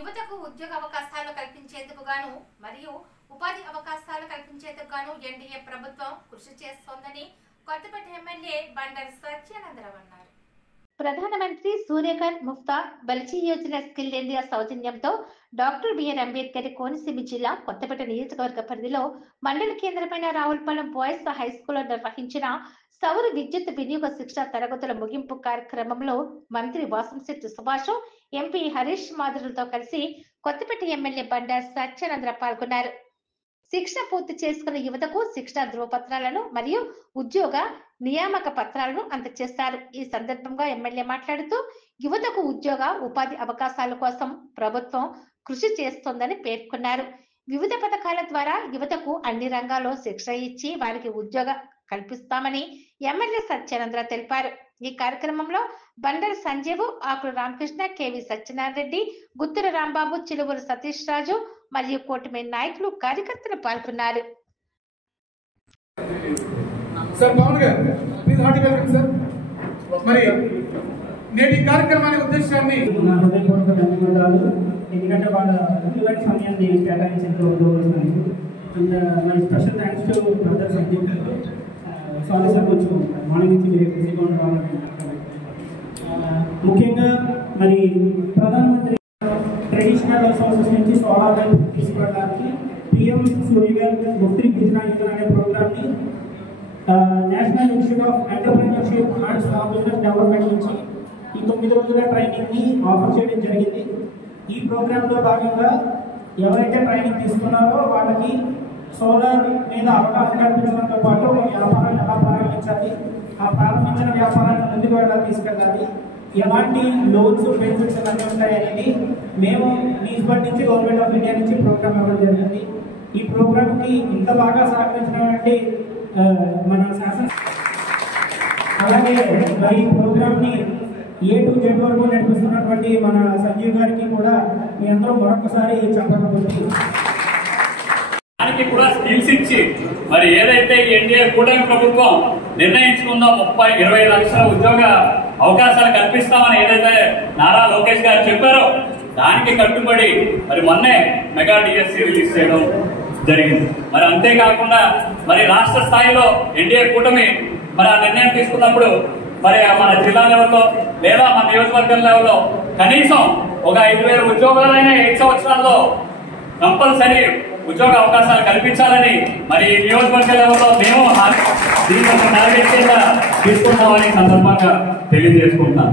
యువతకు ఉద్యోగ అవకాశాలు కల్పించేందుకు గాను మరియు ఉపాధి అవకాశాలు కల్పించేందుకు గాను ఎన్డీఏ ప్రభుత్వం కృషి చేస్తోందని కొత్తపేట ఎమ్మెల్యే బండారు సత్యానందరావు అన్నారు. ప్రధానమంత్రి సూర్యఘర్ ముఫ్తా బల్చి యోజన స్కిల్ ఇండియా సౌజన్యంతో డాక్టర్ బిఆర్ అంబేద్కర్ కోనసీమ జిల్లా కొత్తపేట నియోజకవర్గ పరిధిలో మండల కేంద్రమైన రావులపాలెం బాయ్స్ హై స్కూల్లో నిర్వహించిన సౌర విద్యుత్ వినియోగ శిక్షణ తరగతుల ముగింపు కార్యక్రమంలో మంత్రి వాసంశెట్టి సుభాష్, ఎంపీ హరీష్ మాధురులతో కలిసి కొత్తపేట ఎమ్మెల్యే బండారు సత్యానందరావు పాల్గొన్నారు. శిక్షణ పూర్తి చేసుకున్న యువతకు శిక్షణ ధృవపత్రాలను మరియు ఉద్యోగ నియామక పత్రాలను అందజేస్తారు. ఈ సందర్భంగా ఎమ్మెల్యే మాట్లాడుతూ యువతకు ఉద్యోగ ఉపాధి అవకాశాల కోసం ప్రభుత్వం కృషి చేస్తోందని పేర్కొన్నారు. వివిధ పథకాల ద్వారా యువతకు అన్ని రంగాల్లో శిక్షణ ఇచ్చి వారికి ఉద్యోగ కల్పిస్తామని ఎమ్మెల్యే సత్యానందరావు తెలిపారు. ఈ కార్యక్రమంలో బండారు సంజీవ్, ఆకుల రామకృష్ణ, కేవి సత్యనారాయణ రెడ్డి, గుత్తుల రాంబాబు, చిలువూరు సతీష్ రాజు మరియు కోటమి నాయకులు కార్యకర్తలు పాల్గొన్నారు. నేటి కార్యక్రమాన్ని ఉద్దేశాన్ని ఎందుకంటే వాళ్ళ ఇలాంటి సమయాన్ని కేటాయించినందుకు special thanks to brother Sandeep గారు. సారీ సార్, కొంచెం మార్నింగ్ నుంచి మీరు బిజీగా ఉండవాలని. ముఖ్యంగా మరి ప్రధానమంత్రి ట్రెడిషనల్ రిసోర్సెస్ నుంచి సోలార్ లైట్ తీసుకురావడానికి పిఎం సూర్యఘర్ ముఫ్తీ యోజన అనే ప్రోగ్రామ్ని national institute of entrepreneurship and small business development నుంచి ఈ 9 రోజుల ట్రైనింగ్ని ఆఫర్ చేయడం జరిగింది. ఈ ప్రోగ్రాంలో భాగంగా ఎవరైతే ట్రైనింగ్ తీసుకున్నారో వాళ్ళకి సోలార్ మీద అవగాహన కల్పించడంతో పాటు వ్యాపారాన్ని ఎలా ప్రారంభించాలి, ఆ ప్రారంభించిన వ్యాపారాన్ని ముందుకు ఎలా తీసుకెళ్ళాలి, ఎలాంటి లోన్స్ బెనిఫిట్స్ అన్నీ ఉంటాయనేది మేము నీస్బట్ నుంచి గవర్నమెంట్ ఆఫ్ ఇండియా నుంచి ప్రోగ్రామ్ ఇవ్వడం జరిగింది. ఈ ప్రోగ్రామ్కి ఇంత బాగా సహకరించినటువంటి మన శాసన అలాగే మరి ఈ ప్రోగ్రామ్ని A to Z వరకు నడిపిస్తున్నటువంటి మన సంజీవ్ గారికి కూడా మీ అందరూ మరొకసారి చెప్పకపోతే దానికి కూడా స్కిల్స్ ఇచ్చి మరి ఏదైతే ఎన్డీఏ కూటమి ప్రభుత్వం నిర్ణయించుకుందో 20 లక్షల ఉద్యోగ అవకాశాలు కల్పిస్తామని ఏదైతే నారా లోకేష్ గారు చెప్పారో దానికి కట్టుబడి మరి మొన్నే మెగా డిఎస్సి రిలీజ్ చేయడం జరిగింది. మరి అంతేకాకుండా మరి రాష్ట్ర స్థాయిలో ఎన్డీఏ కూటమి మరి ఆ నిర్ణయం తీసుకున్నప్పుడు మరి మన జిల్లా లెవెల్లో లేదా మన నియోజకవర్గం లెవెల్లో కనీసం ఒక 5,000 ఉద్యోగాలైనా 8 సంవత్సరాల్లో కంపల్సరీ ఉద్యోగ అవకాశాలు కల్పించాలని మరి నియోజకవర్గ లెవెల్లో మేము దీనికి ఒక టార్గెట్ కింద తీసుకుంటామని సందర్భంగా తెలియజేసుకుంటాం.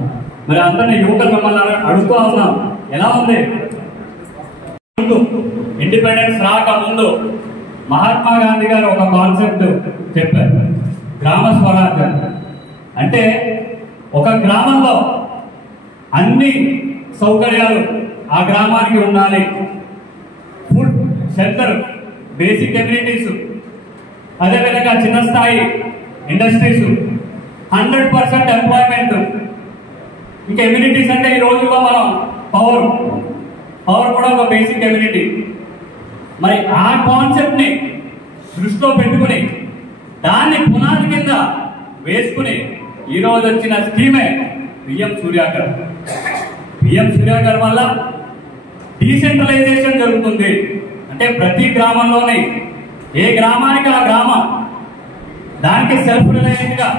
మరి అందరినీ యువకులు మిమ్మల్ని అడుగుతూ ఉన్నాం, ఎలా ఉంది? ఇండిపెండెన్స్ రాక ముందు మహాత్మా గాంధీ గారు ఒక కాన్సెప్ట్ చెప్పారు, గ్రామ స్వరాజ్యం. అంటే ఒక గ్రామంలో అన్ని సౌకర్యాలు ఆ గ్రామానికి ఉండాలి. ఫుడ్, షెల్టర్, బేసిక్ ఎమ్యూనిటీస్, అదేవిధంగా చిన్న స్థాయి ఇండస్ట్రీస్, 100% ఎంప్లాయ్మెంట్. ఇంకా ఎమ్యూనిటీస్ అంటే ఈ రోజుల్లో మనం పవర్ కూడా ఒక బేసిక్ ఎమ్యూనిటీ. మరి ఆ కాన్సెప్ట్ ని దృష్టిలో పెట్టుకుని దాన్ని పునాది కింద వేసుకుని ఈ రోజు వచ్చిన స్కీమే పిఎం సూర్యఘర్. పిఎం సూర్యఘర్ వల్ల డీసెంట్రలైజేషన్ జరుగుతుంది. అంటే ప్రతి గ్రామంలోని ఏ గ్రామానికి ఆ గ్రామం దానికి సెల్ఫ్ రిలయెంట్ గా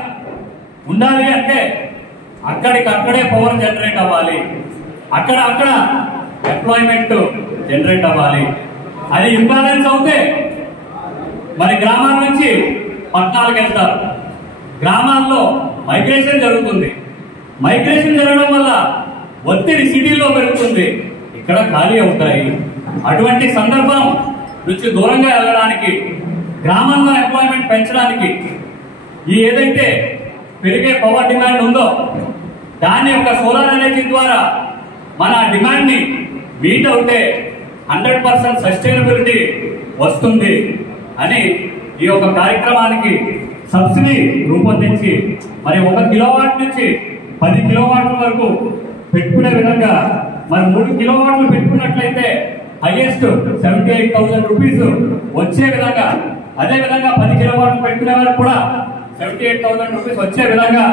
ఉండాలి. అంటే అక్కడికక్కడే పవర్ జనరేట్ అవ్వాలి, అక్కడ ఎంప్లాయ్మెంట్ జనరేట్ అవ్వాలి. అది ఇంబ్యాలెన్స్ అవుతే మరి గ్రామాల నుంచి పట్టణాలకు వెళ్తారు, గ్రామాల్లో మైగ్రేషన్ జరుగుతుంది. మైగ్రేషన్ జరగడం వల్ల ఒత్తిడి సిటీలో పెరుగుతుంది, ఇక్కడ ఖాళీ అవుతాయి. అటువంటి సందర్భం నుంచి దూరంగా వెళ్ళడానికి, గ్రామంలో ఎంప్లాయ్మెంట్ పెంచడానికి ఈ ఏదైతే పెరిగే పవర్ డిమాండ్ ఉందో దాన్ని ఒక సోలార్ ఎనర్జీ ద్వారా మన డిమాండ్ ని మీట్ అవుతే 100% సస్టైనబిలిటీ వస్తుంది అని ఈ యొక్క కార్యక్రమానికి సబ్సిడీ రూపొందించి మరి 1 కిలోవాట్ నుంచి 10 కిలోవాట్ల వరకు పెట్టుకునే విధంగా, మరి 3 కిలోవాట్లు పెట్టుకున్నట్లయితే హైయెస్ట్ 78,000 రూపీస్ వచ్చే విధంగా, అదేవిధంగా 10 కిలోవాట్లు పెట్టుకునే వారికి కూడా 78,000 రూపీస్ వచ్చే విధంగా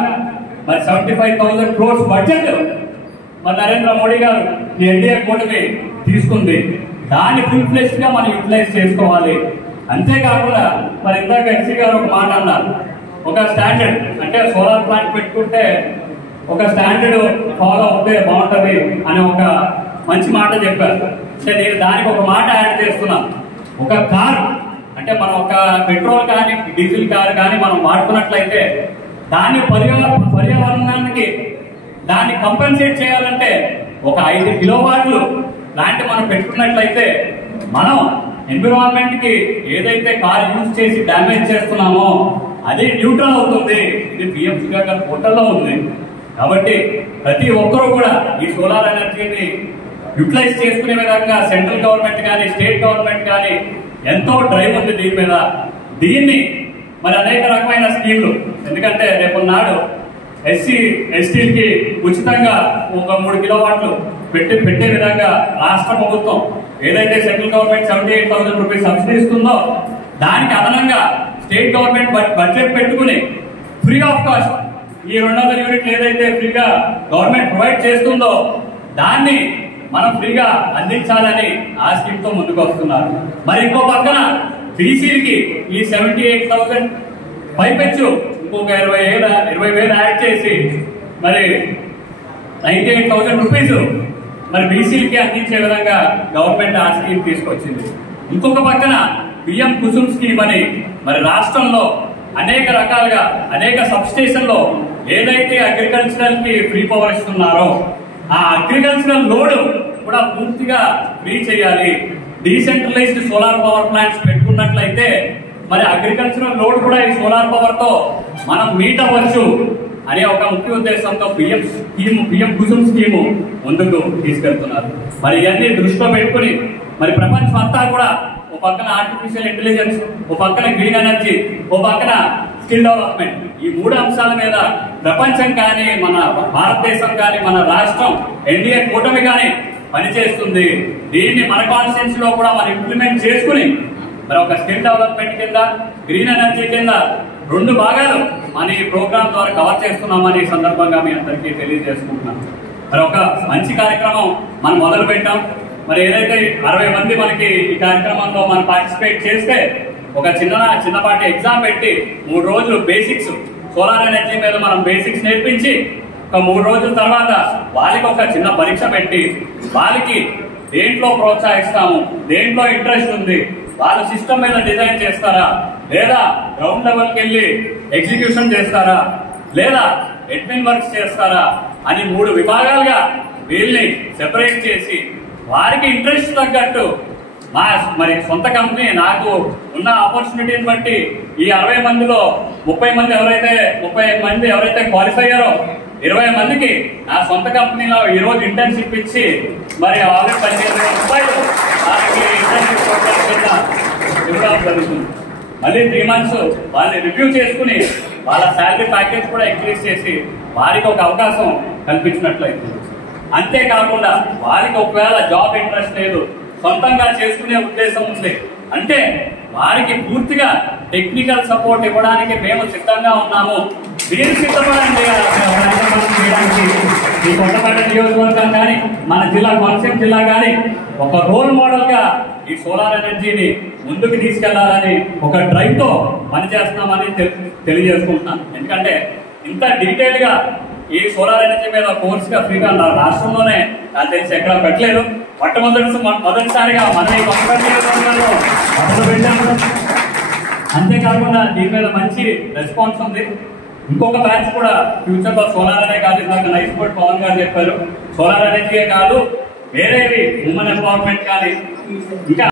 మరి 75,000 crores బడ్జెట్ మరి నరేంద్ర మోడీ గారు ఎన్డీఏ కూటమి తీసుకుంది. దాన్ని ఫుల్ ఫ్లెష్డ్ గా మనం యూటిలైజ్ చేసుకోవాలి. అంతేకాకుండా మరి ఇందాక ఎస్సీ గారు ఒక మాట అన్నారు, ఒక స్టాండర్డ్ అంటే సోలార్ ప్లాంట్ పెట్టుకుంటే ఒక స్టాండర్డ్ ఫాలో అవుతే బాగుంటది అని ఒక మంచి మాట చెప్పారు. అంటే నేను దానికి ఒక మాట యాడ్ చేస్తున్నాను. ఒక కార్ అంటే మనం ఒక పెట్రోల్ కానీ డీజిల్ కార్ కానీ మనం వాడుతున్నట్లయితే దాన్ని పర్యావరణానికి దాన్ని కంపెన్సేట్ చేయాలంటే ఒక 5 కిలోవాట్లు ప్లాంట్ మనం పెట్టుకున్నట్లయితే మనం ఎన్విరాన్మెంట్ కి ఏదైతే కార్ యూజ్ చేసి డ్యామేజ్ చేస్తున్నామో అది న్యూట్రల్ అవుతుంది. ఇది పిఎంసీ గారి పోర్టల్లో ఉంది. కాబట్టి ప్రతి ఒక్కరూ కూడా ఈ సోలార్ ఎనర్జీని యూటిలైజ్ చేసుకునే విధంగా సెంట్రల్ గవర్నమెంట్ కానీ స్టేట్ గవర్నమెంట్ కానీ ఎంతో డ్రైవ్ ఉంది దీని మీద. దీన్ని మరి అనేక రకమైన స్కీమ్లు, ఎందుకంటే రేపు నాడు ఎస్సీ ఎస్టీలకి ఉచితంగా ఒక 3 కిలోవాట్లు పెట్టే విధంగా రాష్ట్ర ప్రభుత్వం ఏదైతే సెంట్రల్ గవర్నమెంట్ 78,000 రూపీస్ సబ్సిడీ ఇస్తుందో దానికి అదనంగా స్టేట్ గవర్నమెంట్ బడ్జెట్ పెట్టుకుని ఫ్రీ ఆఫ్ కాస్ట్ ఈ 200 యూనిట్లు ఏదైతే ఫ్రీగా గవర్నమెంట్ ప్రొవైడ్ చేస్తుందో దాన్ని మనం ఫ్రీగా అందించాలని ఆ స్కీమ్ తో ముందుకు వస్తున్నారు. మరి ఇంకో పక్కన బీసీలకి ఈ 78,000 పైపెచ్చు ఇంకొక 20,000 యాడ్ చేసి మరి 98,000 రూపీస్ మరి బీసీలకి అందించే విధంగా గవర్నమెంట్ ఆ స్కీమ్ తీసుకొచ్చింది. ఇంకొక పక్కన పిఎం కుసుమ్ స్కీమ్ అని మరి రాష్ట్రంలో అనేక రకాలుగా అనేక సబ్ స్టేషన్ లో ఏదైతే అగ్రికల్చరల్ కి ఫ్రీ పవర్ ఇస్తున్నారో ఆ అగ్రికల్చరల్ లోడ్ కూడా పూర్తిగా ఫ్రీ చేయాలి. డీసెంట్రలైజ్డ్ సోలార్ పవర్ ప్లాంట్స్ పెట్టుకున్నట్లయితే మరి అగ్రికల్చరల్ లోడ్ కూడా ఈ సోలార్ పవర్ తో మనం మీట్ అవ్వచ్చు అనే ఒక ముఖ్య ఉద్దేశంతో పిఎం కుసుమ్ స్కీము ముందుకు తీసుకెళ్తున్నారు. మరి ఇవన్నీ దృష్టిలో పెట్టుకుని మరి ప్రపంచం అంతా కూడా ఓ పక్కన ఆర్టిఫిషియల్ ఇంటెలిజెన్స్, ఓ పక్కన గ్రీన్ ఎనర్జీ, ఓ పక్కన స్కిల్ డెవలప్మెంట్, ఈ 3 అంశాల మీద ప్రపంచం కానీ మన భారతదేశం కానీ మన రాష్ట్రం ఎన్డీఏ కూటమి కానీ పనిచేస్తుంది. దీన్ని మన కాన్స్టిట్యూన్సీ లో కూడా మనం ఇంప్లిమెంట్ చేసుకుని మరి ఒక స్కిల్ డెవలప్మెంట్ కింద గ్రీన్ ఎనర్జీ కింద 2 భాగాలు మన ఈ ప్రోగ్రామ్ ద్వారా కవర్ చేస్తున్నామని ఈ సందర్భంగా మీ అందరికీ తెలియజేసుకుంటున్నాం. మరి ఒక మంచి కార్యక్రమం మనం మొదలు పెట్టాం. మరి ఏదైతే 60 మంది మనకి ఈ కార్యక్రమంలో మనం పార్టిసిపేట్ చేస్తే ఒక చిన్నపాటి ఎగ్జామ్ పెట్టి 3 రోజులు బేసిక్స్ సోలార్ ఎనర్జీ మీద మనం బేసిక్స్ నేర్పించి ఒక 3 రోజుల తర్వాత వాళ్ళకి ఒక చిన్న పరీక్ష పెట్టి వాళ్ళకి దేంట్లో ప్రోత్సహిస్తాము, దేంట్లో ఇంట్రెస్ట్ ఉంది, వాళ్ళు సిస్టమ్ మీద డిజైన్ చేస్తారా లేదా గ్రౌండ్ లెవెల్కి వెళ్ళి ఎగ్జిక్యూషన్ చేస్తారా లేదా అడ్మిన్ వర్క్స్ చేస్తారా అని 3 విభాగాలుగా వీళ్ళని సెపరేట్ చేసి వారికి ఇంట్రెస్ట్ తగ్గట్టు మరి సొంత కంపెనీ నాకు ఉన్న ఆపర్చునిటీని బట్టి ఈ 60 మందిలో 30 మంది ఎవరైతే క్వాలిఫై అయ్యారో 20 మందికి నా సొంత కంపెనీలో ఈ రోజు ఇంటర్న్షిప్ ఇచ్చి మరి ఆల్రెడీ 15,000 రూపాయలు ఇంటర్న్షిప్ ఇవ్వడం జరుగుతుంది. మళ్ళీ 3 మంత్స్ వాళ్ళని రివ్యూ చేసుకుని వాళ్ళ శాలరీ ప్యాకేజ్ కూడా ఇంక్రీజ్ చేసి వారికి ఒక అవకాశం కల్పించినట్లయితే, అంతేకాకుండా వారికి ఒకవేళ జాబ్ ఇంట్రెస్ట్ లేదు సొంతంగా చేసుకునే ఉద్దేశం ఉంది అంటే వారికి పూర్తిగా టెక్నికల్ సపోర్ట్ ఇవ్వడానికి మేము సిద్ధంగా ఉన్నాము. మీరు సిద్ధపడండి చేయడానికి. ఈ కొత్తపేట నియోజకవర్గం కానీ మన జిల్లా కోనసీమ జిల్లా కానీ ఒక రోల్ మోడల్ గా ఈ సోలార్ ఎనర్జీని ముందుకు తీసుకెళ్లాలని ఒక డ్రైవ్ తో పనిచేస్తున్నామని తెలియజేసుకుంటున్నాను. ఎందుకంటే ఇంత డీటెయిల్ గా ఈ సోలార్ ఎనర్జీ మీద కోర్స్ గా ఫ్రీగా రాష్ట్రంలోనే నాకు తెలిసి ఎక్కడ పెట్టలేదు. మొదటిసారిగా మన ఈ కొత్తపేట నియోజకవర్గంలో మొదలు పెట్టాము. అంతేకాకుండా దీని మీద మంచి రెస్పాన్స్ ఉంది. ఇంకొక బ్యాచ్ కూడా ఫ్యూచర్ లో సోలార్ అనే కాదు, ఇందాక నైస్ బోర్డ్ పవన్ గారు చెప్పారు, సోలార్ ఎనర్జీయే కాదు వేరేవి ఉమెన్ ఎంపవర్మెంట్ కానీ ఇంకా